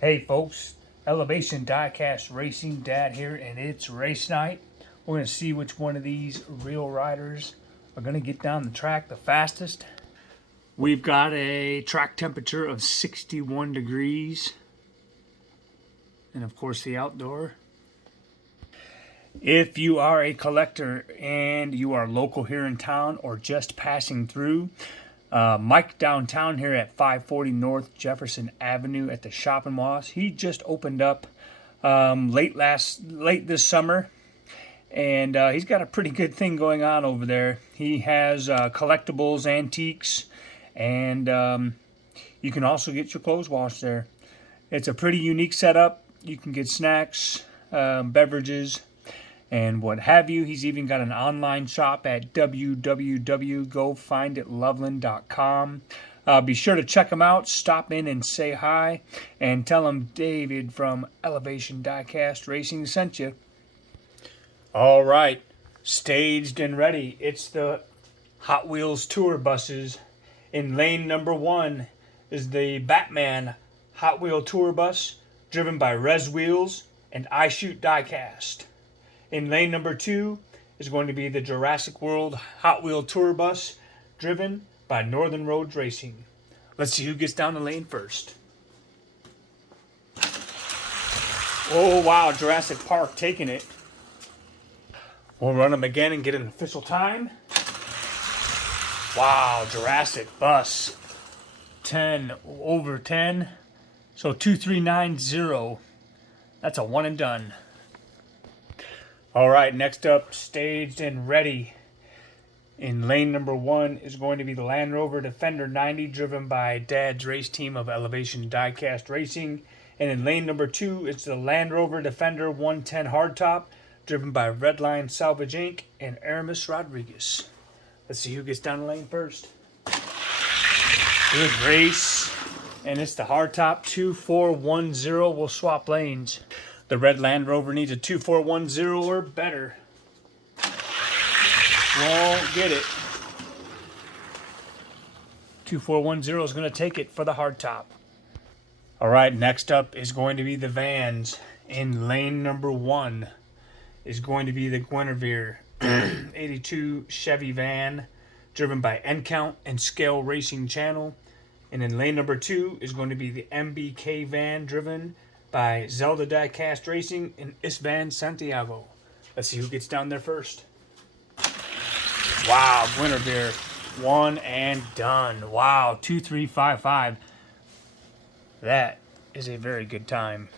Hey folks, Elevation Diecast Racing, Dad here, and it's race night. We're going to see which one of these real riders are going to get down the track the fastest. We've got a track temperature of 61 degrees, and of course the outdoor. If you are a collector and you are local here in town or just passing through, Mike downtown here at 540 North Jefferson Avenue at the Shopping Moss. He just opened up late this summer, and he's got a pretty good thing going on over there. He has collectibles, antiques, and you can also get your clothes washed there. It's a pretty unique setup. You can get snacks, beverages, and what have you. He's even got an online shop at www.gofinditloveland.com. Be sure to check him out, stop in and say hi, and tell him David from Elevation Diecast Racing sent you. All right, staged and ready. It's the Hot Wheels tour buses. In lane number 1 is the Batman Hot Wheel tour bus, driven by Res Wheels and I Shoot Diecast. In lane number 2 is going to be the Jurassic World Hot Wheel Tour Bus, driven by Northern Roads Racing. Let's see who gets down the lane first. Oh wow, Jurassic Park taking it. We'll run them again and get an official time. Wow, Jurassic Bus. 10 over 10. So 2390. That's a one and done. All right, next up, staged and ready. In lane number 1 is going to be the Land Rover Defender 90, driven by Dad's race team of Elevation Diecast Racing. And in lane number 2, it's the Land Rover Defender 110 Hardtop, driven by Redline Salvage Inc. and Aramis Rodriguez. Let's see who gets down the lane first. Good race. And it's the Hardtop 2410. We'll swap lanes. The red Land Rover needs a 2410 or better. Won't get it. 2410 is going to take it for the hardtop. All right, next up is going to be the vans. In lane number 1 is going to be the Guinevere 82 Chevy van, driven by Encount and Scale Racing Channel. And in lane number 2 is going to be the MBK van, driven by Zelda Diecast Racing and Isvan Santiago. Let's see who gets down there first. Wow, Guinevere, one and done. Wow, 2355. That is a very good time.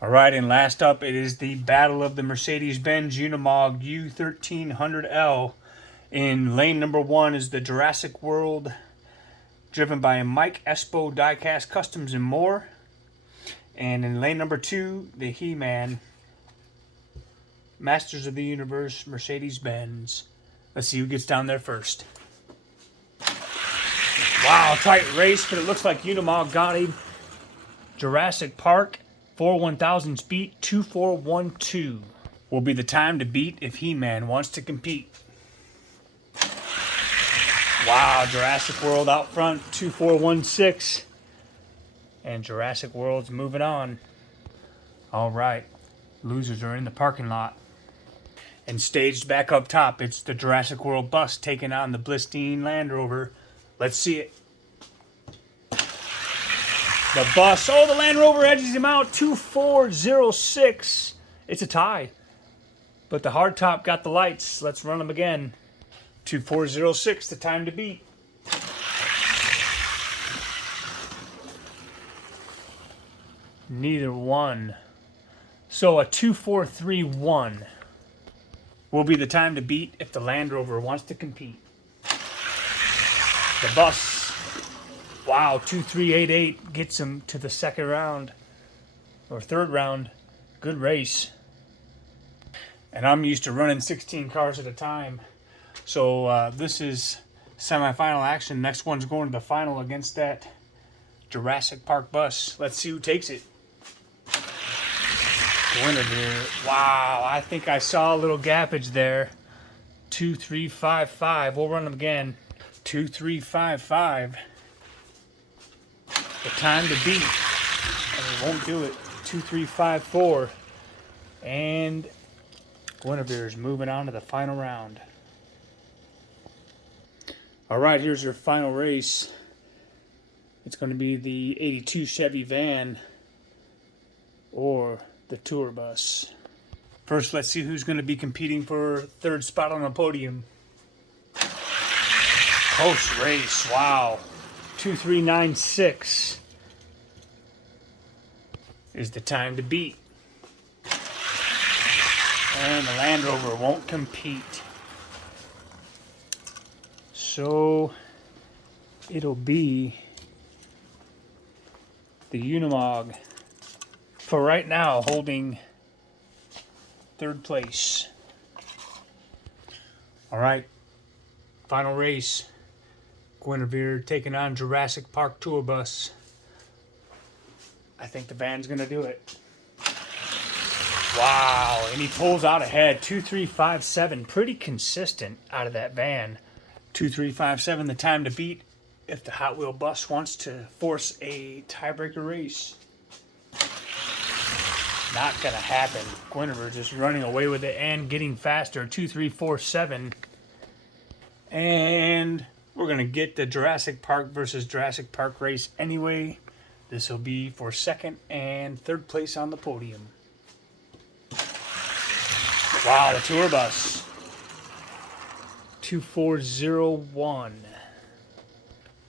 All right, and last up, it is the Battle of the Mercedes-Benz Unimog U1300L. In lane number 1 is the Jurassic World, driven by Mike Espo Diecast Customs and More. And in lane number 2, the He-Man Masters of the Universe Mercedes-Benz. Let's see who gets down there first. Wow, tight race, but it looks like Unimog got him. Jurassic Park 41000 speed 2412 will be the time to beat if He-Man wants to compete. Wow, Jurassic World out front 2416. And Jurassic World's moving on. All right, losers are in the parking lot. And staged back up top, it's the Jurassic World bus taking on the Blistine Land Rover. Let's see it. The bus, oh, the Land Rover edges him out, 2406. It's a tie. But the hardtop got the lights. Let's run them again. 2406, the time to beat. Neither one. So a 2431 will be the time to beat if the Land Rover wants to compete. The bus, wow, 2388 gets him to the second round or third round. Good race. And I'm used to running 16 cars at a time. So this is semifinal action. Next one's going to the final against that Jurassic Park bus. Let's see who takes it. Guinevere. Wow, I think I saw a little gappage there. 2355. We'll run them again. 2355. The time to beat. he won't do it. 2-3-5-4. And Guinevere's moving on to the final round. All right, here's your final race. It's going to be the 82 Chevy van or the tour bus. First, let's see who's going to be competing for third spot on the podium. Close race, wow. 2-3-9-6 is the time to beat. And the Land Rover won't compete. So it'll be the Unimog for right now, holding third place. All right, final race. Guinevere taking on Jurassic Park tour bus. I think the van's gonna do it. Wow, and he pulls out ahead. 2-3-5-7, pretty consistent out of that van. 2-3-5-7, the time to beat if the Hot Wheel bus wants to force a tiebreaker race. Not gonna happen. Guinevere just running away with it and getting faster. 2-3-4-7. And we're gonna get the Jurassic Park versus Jurassic Park race anyway. This will be for second and third place on the podium. Wow, the tour bus. 2-4-0-1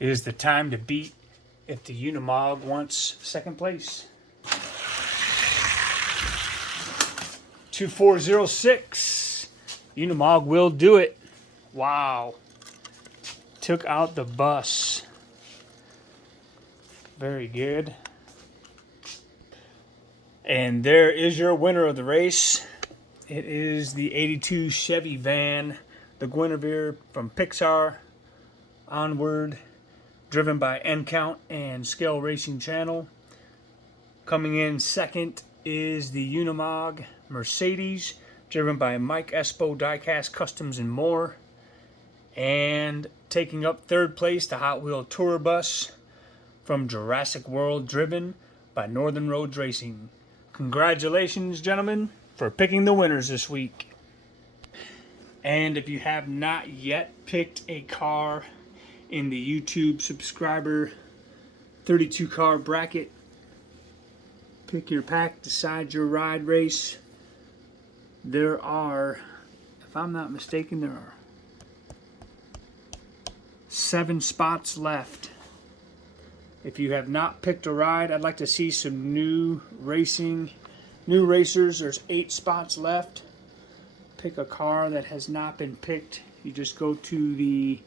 is the time to beat if the Unimog wants second place. 2-4-0-6. Unimog will do it. Wow. Took out the bus. Very good. And there is your winner of the race. It is the 82 Chevy van, the Guinevere from Pixar onward, driven by N-Count and Scale Racing Channel. Coming in second is the Unimog Mercedes, driven by Mike Espo Diecast Customs and More. And taking up third place, the Hot Wheel Tour Bus from Jurassic World, driven by Northern Roads Racing. Congratulations, gentlemen, for picking the winners this week. And if you have not yet picked a car in the YouTube subscriber 32 car bracket, pick your pack, decide your ride race. There are, if I'm not mistaken, there are 7 spots left. If you have not picked a ride, I'd like to see some new racers. There's 8 spots left. Pick a car that has not been picked. You just go to the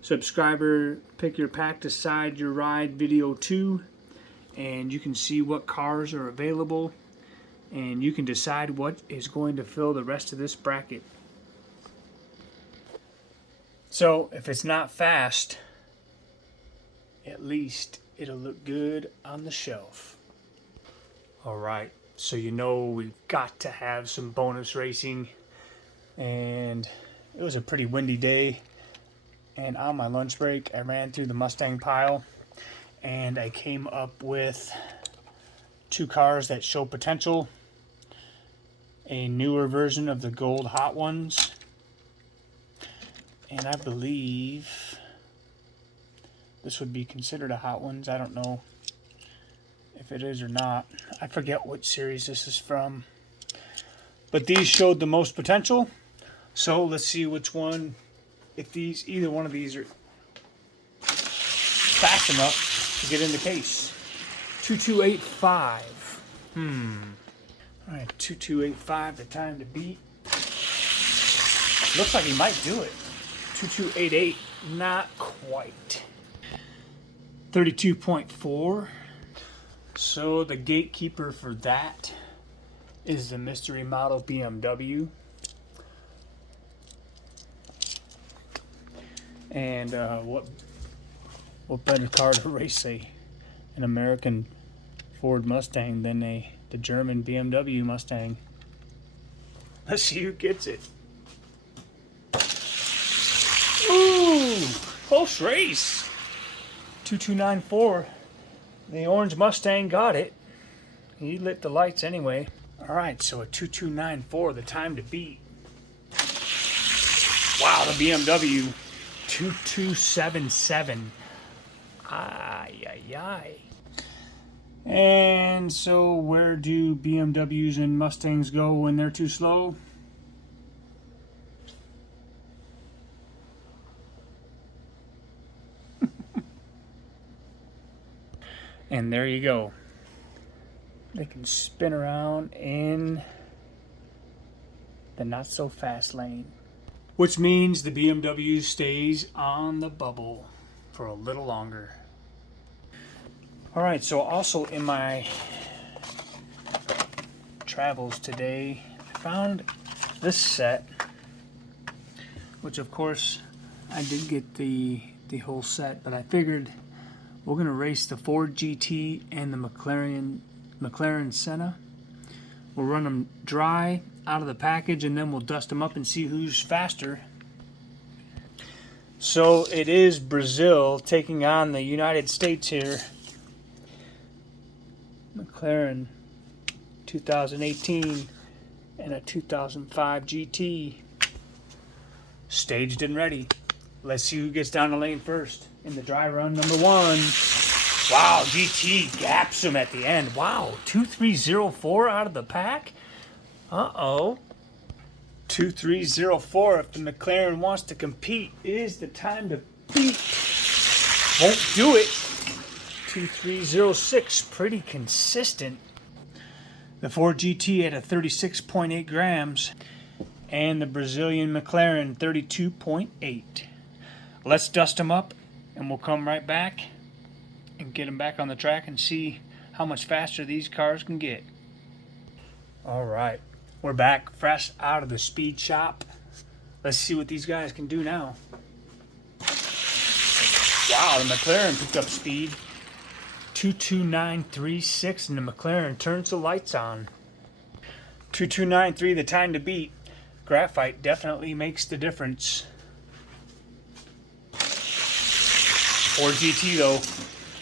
subscriber, pick your pack, decide your ride video 2, and you can see what cars are available, and you can decide what is going to fill the rest of this bracket. So if it's not fast, at least it'll look good on the shelf. All right, so you know we've got to have some bonus racing, and it was a pretty windy day, and on my lunch break I ran through the Mustang pile and I came up with 2 cars that show potential. A newer version of the gold Hot Ones, and I believe this would be considered a Hot Ones. I don't know if it is or not. I forget what series this is from. But these showed the most potential. So let's see which one, if either one of these are fast enough to get in the case. 2285. Alright, 2285, the time to beat. Looks like he might do it. 2288, not quite. 32.4. So the gatekeeper for that is the mystery model BMW. And what better car to race an American Ford Mustang than the German BMW Mustang? Let's see who gets it. Ooh, close race. 2294. The orange Mustang got it. he lit the lights anyway. All right, so a 2294, the time to beat. Wow, the BMW 2277. Ay, ay, ay. And so where do BMWs and Mustangs go when they're too slow? And there you go. They can spin around in the not so fast lane. Which means the BMW stays on the bubble for a little longer. Alright, so also in my travels today, I found this set, which of course I did get the whole set, but I figured we're going to race the Ford GT and the McLaren Senna. We'll run them dry out of the package and then we'll dust them up and see who's faster. So it is Brazil taking on the United States here. McLaren 2018 and a 2005 GT. Staged and ready. Let's see who gets down the lane first in the dry run number 1. Wow, GT gaps him at the end. Wow, 2304 out of the pack? Uh-oh. 2304, if the McLaren wants to compete, is the time to beat. Won't do it. 2306, pretty consistent. The Ford GT at a 36.8 grams, and the Brazilian McLaren 32.8. Let's dust them up, and we'll come right back and get them back on the track and see how much faster these cars can get. All right, we're back fresh out of the speed shop. Let's see what these guys can do now. Wow, the McLaren picked up speed. 22936, and the McLaren turns the lights on. 2293, the time to beat. Graphite definitely makes the difference. Ford GT though,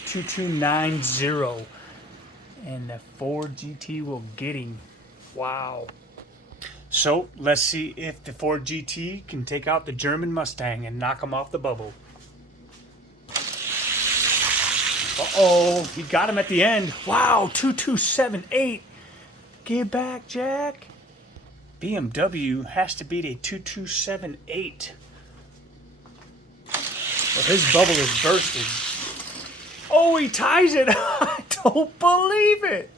2290, and the Ford GT will get him. Wow. So let's see if the Ford GT can take out the German Mustang and knock him off the bubble. Uh-oh, he got him at the end. Wow, 2278. Get back, Jack. BMW has to beat a 2278. Well, his bubble is bursted. Oh, he ties it. I don't believe it.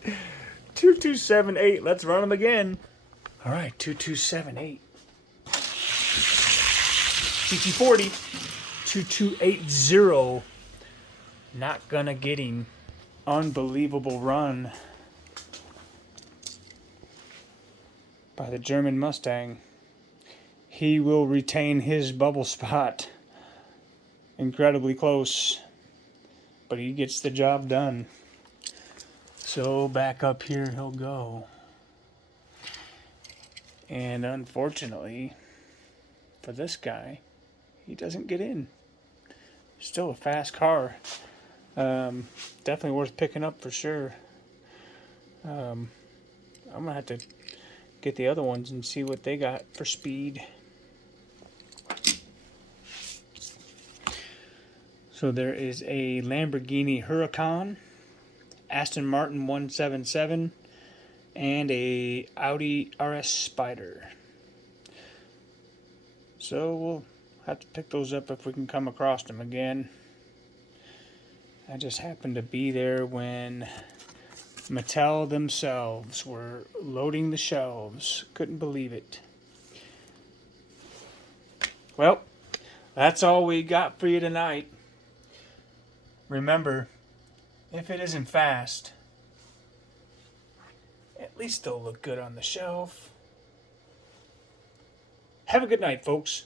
2278. Let's run him again. All right, 2278. GT40. 2280. Not gonna get him. Unbelievable run by the German Mustang. He will retain his bubble spot. Incredibly close, but he gets the job done. So back up here he'll go. And unfortunately for this guy, he doesn't get in. Still a fast car. Definitely worth picking up for sure. I'm gonna have to get the other ones and see what they got for speed. So there is a Lamborghini Huracan, Aston Martin 177, and a Audi RS Spider. So we'll have to pick those up if we can come across them again. I just happened to be there when Mattel themselves were loading the shelves. Couldn't believe it. Well, that's all we got for you tonight. Remember, if it isn't fast, at least they'll look good on the shelf. Have a good night, folks.